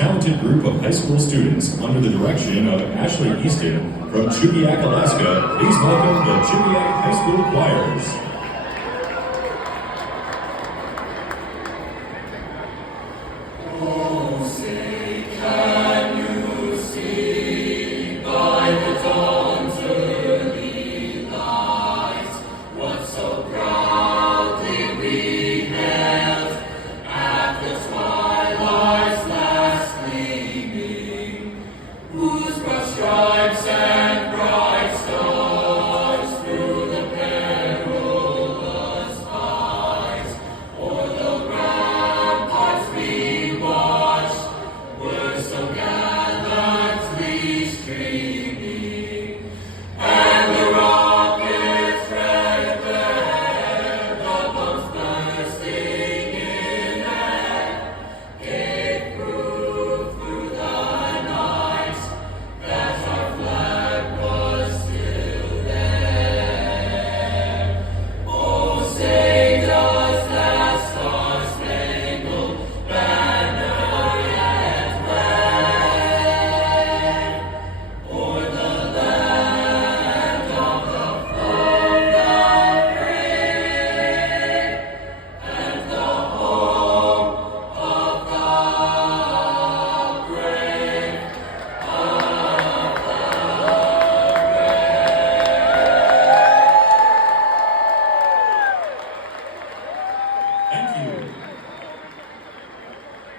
talented group of high school students under the direction of Ashley Easton from Chugiak, Alaska. Please welcome the Chugiak High School Choirs.